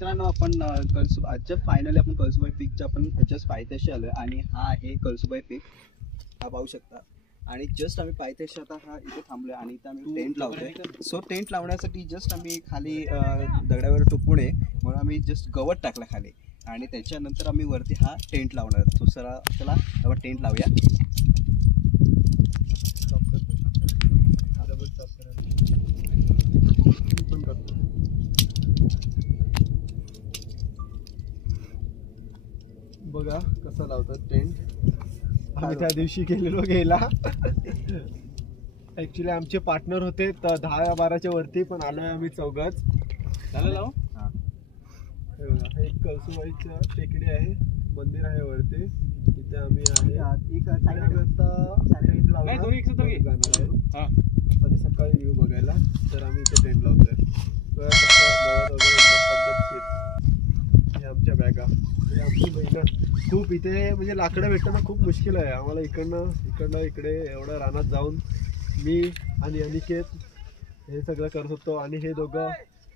मित्रांनो, आपण just finally आपण कळसुबाई पीकच्या आपण जस्ट पायथ्याशी आलोय आणि हा आहे कळसुबाई पीक. हा पाहू शकता. आणि जस्ट आम्ही पायथ्याशी आता हा इथे थांबलोय आणि इथे आम्ही टेंट लावतोय. सो टेंट लावण्यासाठी जस्ट आम्ही खाली दगडावर टोकू नये म्हणून आम्ही जस्ट गवत टाकलं खाली आणि त्याच्यानंतर आम्ही वरती हा टेंट लावणार. सो चला आपण टेंट लावूया. बघा कसं लावतात टेंट. आम्ही त्या दिवशी गेलेलो घ्यायला. ऍक्च्युली आमचे पार्टनर होते 10-12च्या वरती, पण आलोय आम्ही चौघच. झालं लाव. एक कळसुबाईचं टेकडी आहे, मंदिर आहे वरती, तिथे आम्ही आहे. टेंट लावणार आहे आणि सकाळी व्ह्यू बघायला तर आम्ही इथे टेंट लावतोय. पद्धतशीर आमच्या बॅगा. आमची मेहनत खूप इथे म्हणजे लाकडं भेटणं खूप मुश्किल आहे आम्हाला. इकडनं इकडे एवढं रानात जाऊन मी आणि अनिकेत हे सगळं करत होतो आणि हे दोघं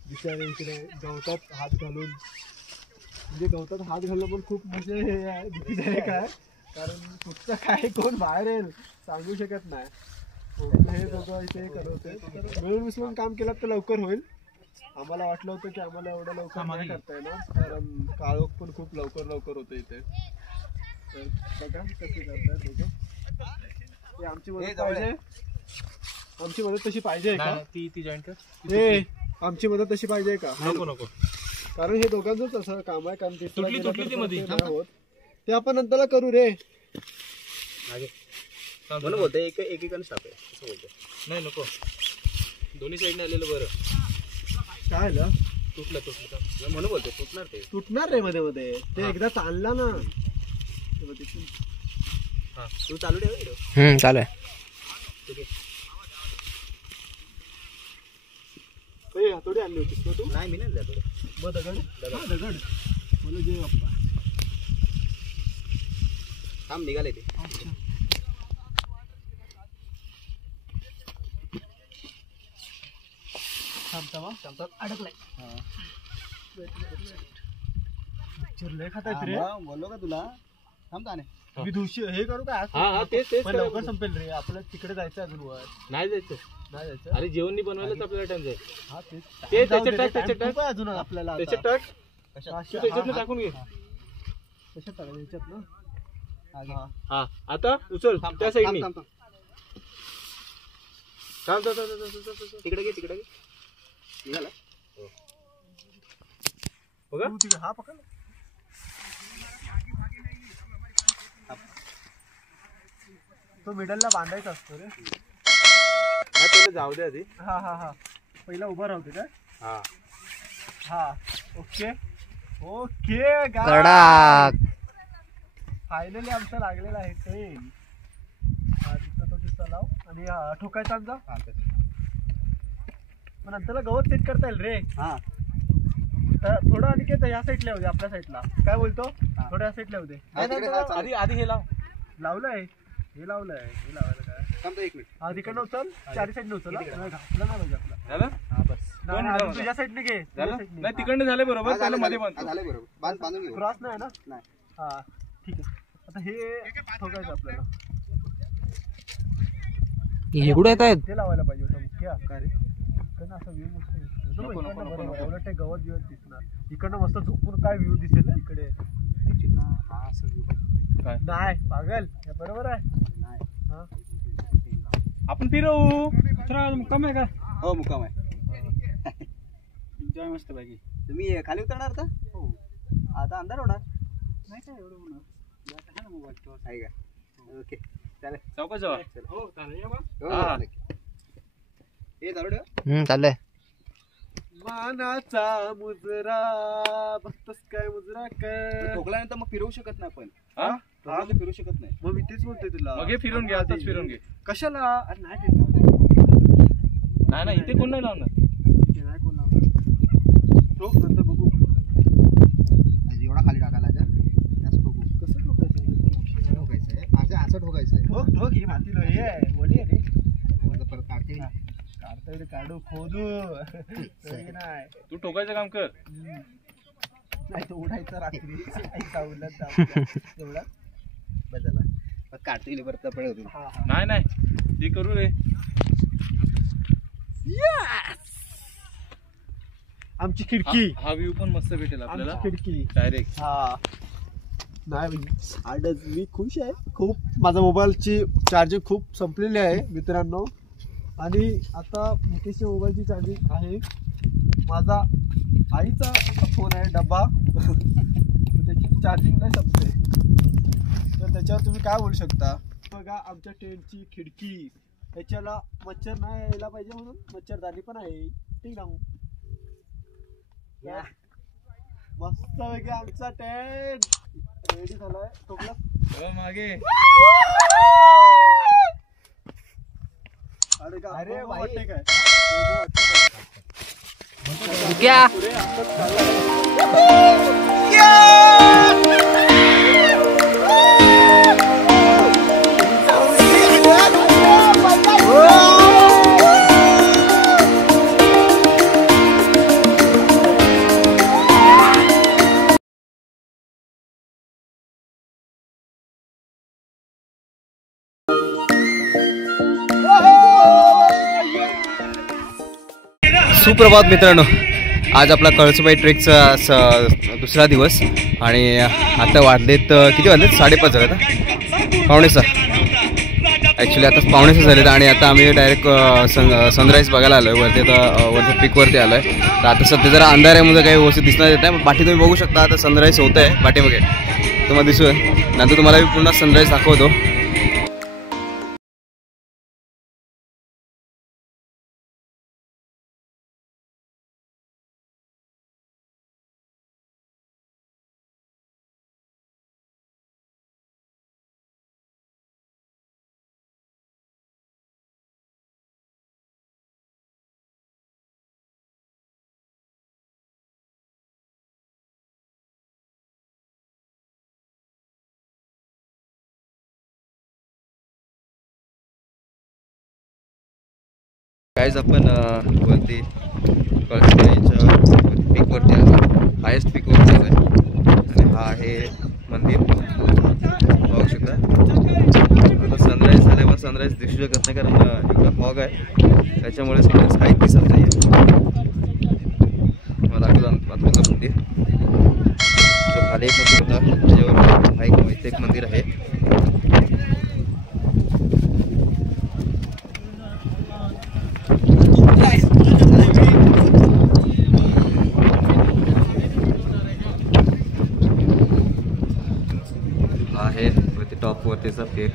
बिचारे इकडे गवतात हात घालून, म्हणजे गवतात हात घालणं पण खूप म्हणजे हे आहे, भीतीदायक आहे. कारण कुठचं काय कोण बाहेर येईल सांगू शकत नाही. हे दोघं इथे करत होते. मिळून मिसळून काम केलं तर लवकर होईल. आम्हाला वाटलं होतं की आम्हाला एवढं लवकर नाही करता येणार, कारण काळोख पण खूप लवकर होतं इथे. तर बघा कशी करतात लोक. आमची मदत पाहिजे, आमची मदत तशी पाहिजे का? ती जॉईन कर. हे आमची मदत तशी पाहिजे का? नको. कारण हे दोघांचंच असं काम आहे. कारण तुटली ती मध्ये होत ते आपण नंतरला करू रे. म्हणून बोलतोय एकेकाने स्टाफ आहे असं बोलतोय. नाही नको, दोन्ही साईडने आलेलं बरं. काय आलं? तुटलं म्हणून बोलतोय. तुटणार रे मध्ये मध्ये. ते एकदा चालला ना. तू चालू ठेव. चालू आहे. हातोडी आणली होतीस ना तू? नाही मी नाही जातो. मग दगड मला जे बाप्पा थांब निघाले ते. अडकलाय. चिरले खातात रे. बोललो का तुला? थांब ताने. मी दिवशी हे करू का? तेच पण लवकर संपेल रे. आपल्याला तिकडे जायचं अजून वर. नाही जायचं. अरे जेवण नाही बनवायलाच आपल्याला टाइम जाईल. हा तेच. ते त्याच्यात टाक अजून आपल्याला त्याच्यात टाक. तू त्याच्यात टाकून घे. कशात टाकायचं याच्यात ना? हा आता उचल त्या साईडनी. तिकडे घे. निघाला बघा. हा पकड. तो मिडलला बांधायचा असतो रे. पहिले जाऊ दे आधी. हा पहिला उभा राहते काय? हा ओके फायनली आमचा लागलेला आहे ट्रेन. तिथं तो दिसता लाव आणि ठोकायचा आमचा. पण नंतरला गवत सेट करता येईल रे. हा तर थोडं अनिकेत या साईडला होते, आपल्या साईडला काय बोलतो? थोड्या साईडला होते. आधी हे लाव. लावलंय हे लावलंय. हे लावायला काय? थांब 1 मिनिट. हा तिकडनं उचल. चारी साईडने उचल. घातलं ना पाहिजे आपला. झालं? बस तुझ्या साईडने घे. नाही तिकडनं झालं बरोबर. त्याला मध्ये झालं बरोबर. बांधून घे. क्रॉस नाही ना? नाही. हा ठीक आहे. आता हे ठोकायचं आपल्याला. इकडे येत आहेत. ते लावायला पाहिजे होतं मुख्य. काय रे इकडनं असं व्ह्यू मस्त दिसतो. एवढं ते गवत बिवत दिसणार. इकडनं मस्त झोपून काय व्ह्यू दिसेल ना इकडे. नाही पागल बरोबर आहे. आपण फिरवू. मुक्काम आहे का? हो मुक्काम आहे. एन्जॉय मस्त पैकी. तुम्ही खाली उतरणार आता? हो. आता अंधार होणार नाही काय एवढं होणार मोबाईल आहे का? ओके चालेल. चौका जाऊ. हो चालेल. हे चालू ठेव. चाललंय. मानाचा मुजरा बघतोस काय मुजरा काय? ठोकल्यानंतर मग फिरवू शकत नाही आपण. फिरू शकत नाही. मग मी तेच बोलतोय तुला. मग हे फिरून घे. आताच फिरून घे. कशाला? अरे नाही इथे कोण नाही लावणार. नाही कोण लावणार. ठोक नंतर बघू. एवढा खाली टाकायला असं ठोकू. कसं ठोकायचं? ठोकायचंय असं ठोकायचंय. ठोक ही मातीला हे आहे वडी आहे रे. परत काढते. काढता येईल काढू खोदू. नाही तू ठोकायचं काम कर. नाही तर उठायचं रात्री एवढा बदला काढतो गेली बरं तपळे होतील. नाही नाही ते करू रे. आमची खिडकी, हा व्ह्यू पण मस्त भेटेल आपल्याला आमची खिडकी. डायरेक्ट. हा नाही आडच मी खुश आहे खूप. माझा मोबाईलची चार्जिंग खूप संपलेली आहे मित्रांनो. आणि आता मुकेशच्या मोबाईलची चार्जिंग आहे. माझा आईचा फोन आहे डब्बा त्याची चार्जिंग नाही संपते. तर त्याच्यावर तुम्ही काय बोलू शकता. बघा आमच्या टेंटची खिडकी, याच्याला मच्छर नाही यायला पाहिजे म्हणून मच्छरदाणी पण आहे. ठीक ना मस्त पैकी आमचा टेंट रेडी झालाय. टोकला मागे अरे वाटते काय क्या सुप्रभात मित्रांनो. आज आपला कळसुबाई ट्रेकचा दुसरा दिवस आणि आता वाजलेत किती वाजलेत 5:30 झालेत. 5:45. ॲक्च्युली आता 5:45 झालेत आणि आता आम्ही डायरेक्ट सनराईज बघायला आलो आहे. वरती आता वरती पीकवरती आलो आहे. तर आता सध्या जरा अंधार आहे म्हणजे काही व्यवस्थित दिसणार येत नाही. बाकी तुम्ही बघू शकता आता सनराईज होत आहे पाठीमागे तुम्हाला दिसू आहे. नंतर तुम्हाला मी पुन्हा सनराईज दाखवतो. गाईज आपण वरती कळसुबाईच्या पीकवरती आलो. हायेस्ट पीकवरती आहे आणि हा आहे मंदिर पाहू शकता. आता सनराईज झाल्यावर सनराईज दिसू शकत नाही कारण एवढा फॉग आहे त्याच्यामुळे सनराईज काहीच दिसत नाही आहे. मला दाखवलं मंदिर जो खाली एक मंदिर होता त्याच्यावर हा एक मंदिर आहे. आहे वरती टॉपवरतीचा पेर.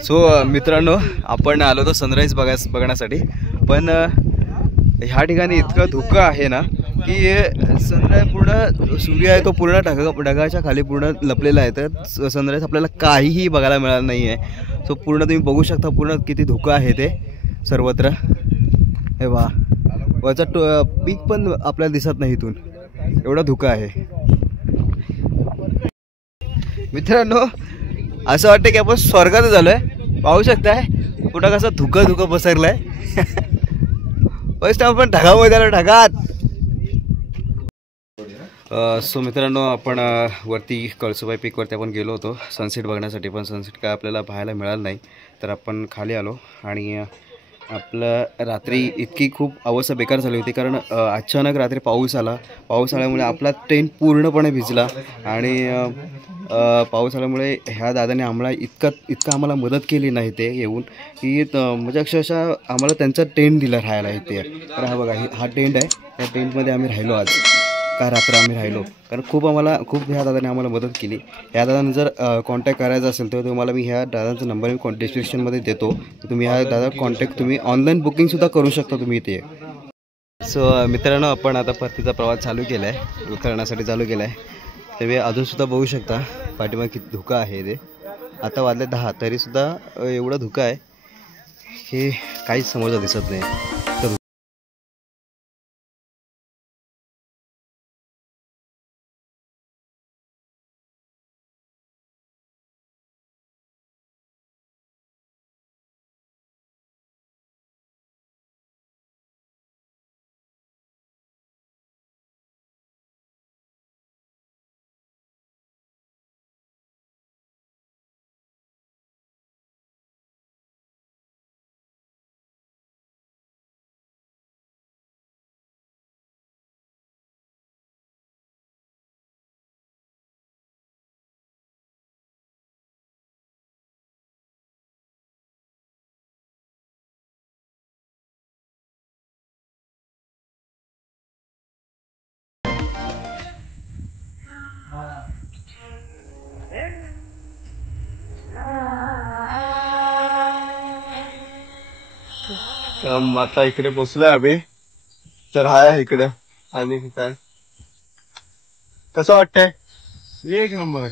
सो मित्रांनो, आपण आलो होतो सनराईज बघण्यासाठी, पण ह्या ठिकाणी इतकं धुकं आहे ना की सनराईज पूर्ण सूर्य आहे तो पूर्ण ढगाच्या खाली पूर्ण लपलेला आहे. तर सनराईज आपल्याला काहीही बघायला मिळालं नाही आहे. सो पूर्ण तुम्ही बघू शकता पूर्ण किती धुकं आहे ते सर्वत्र. हे वा, वरचा पीक पण आपल्याला दिसत नाही इथून, एवढं धुकं आहे. मित्रांनो, असं वाटतं की आपण स्वर्गात झालोय. पाहू शकताय कुठं कसं धुकं पसरलंय. फर्स्ट आपण ढगामध्ये आलो, ढगात. सो मित्रांनो, आपण वरती कळसुबाई पीकवरती आपण गेलो होतो सनसेट बघण्यासाठी, पण सनसेट काय आपल्याला पाहायला मिळालं नाही. तर आपण खाली आलो आणि आपलं रात्री इतकी खूप अवस्था बेकार झाली होती, कारण अचानक रात्री पाऊस आल्यामुळे आपला टेंट पूर्णपणे भिजला. आणि पाऊस आल्यामुळे ह्या दादाने आम्हाला इतकं आम्हाला मदत केली नाही ते येऊन, की म्हणजे अक्षरशः आम्हाला त्यांचा टेंट दिला राहायला इथे. तर हा बघा, हा टेंट आहे. त्या टेंटमध्ये आम्ही राहिलो आज, का रात्र आम्ही राहिलो, कारण खूप ह्या दादाने आम्हाला मदत केली. ह्या दादाने जर कॉन्टॅक्ट करायचा असेल तर तुम्हाला मी ह्या दादांचा नंबर मी डिस्क्रिप्शनमध्ये देतो. तुम्ही ह्या दादा कॉन्टॅक्ट, तुम्ही ऑनलाईन बुकिंगसुद्धा करू शकता तुम्ही इथे. सो मित्रांनो, आपण आता परतीचा प्रवास चालू केला आहे, उतरण्यासाठी चालू केला आहे. तुम्ही अजूनसुद्धा बघू शकता पाठीमागे किती धुकं आहे ते. आता वाजले 10 तरीसुद्धा एवढं धुकं आहे की काहीच समोरचं दिसत नाही. तर आता इकडे पोचलोय आम्ही. तर हाय इकडे. आणि काय कसं वाटतंय? एक नंबर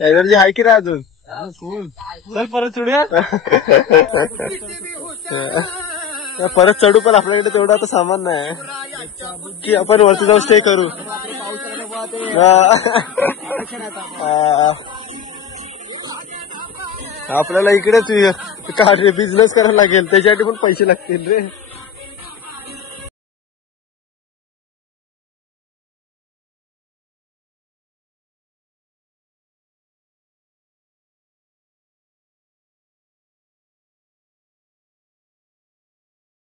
एनर्जी आहे की नाही अजून? चल परत चढूया. परत चढू, पण आपल्याकडे तेवढं आता सामान नाही की आपण वरती जाऊन स्टे करू. आपल्याला इकडे काय बिझनेस करायला लागेल, त्याच्यासाठी पण पैसे लागतील रे.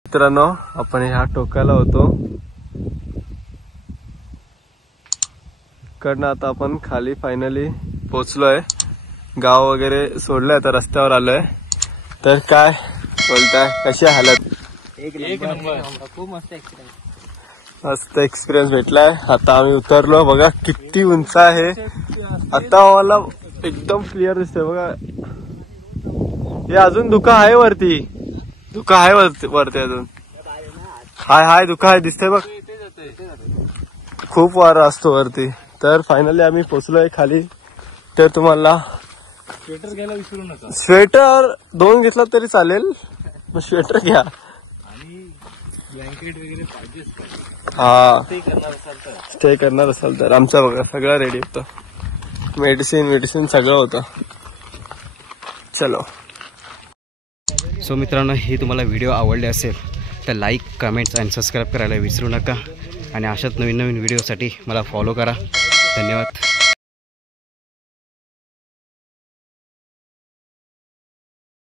मित्रांनो, आपण ह्या टोकाला होतो. इकडनं आता आपण खाली फायनली पोचलोय. गाव वगैरे सोडलंय, आता रस्त्यावर आलोय. तर काय बोलताय, कशी हालत? एक नंबर. खूप मस्त एक्सपिरियन्स. मस्त एक्सपिरियन्स भेटलाय. आता आम्ही उतरलो. बघा किती उंच आहे. आता मला एकदम क्लिअर दिसतंय. बघा, हे अजून धुकं आहे वरती. धुकं आहे वरती अजून. हाय धुकं आहे, दिसतंय बघ. खूप वारा असतो वरती. तर फायनली आम्ही पोचलोय खाली. तर तुम्हाला स्वेटर घ्यायला विसरू नका. स्वेटर 2 घेतला तरी चालेल, पण स्वेटर घ्या. आणि ब्लँकेट वगैरे पाहिजेच. हा, स्टे करणार असाल तर आमचं बघा सगळं रेडी होतं. मेडिसिन सगळं होतं. चलो. सो मित्रांनो, ही तुम्हाला व्हिडिओ आवडले असेल तर लाईक, कमेंट्स आणि सबस्क्राईब करायला विसरू नका. आणि अशाच नवीन व्हिडिओसाठी मला फॉलो करा. धन्यवाद.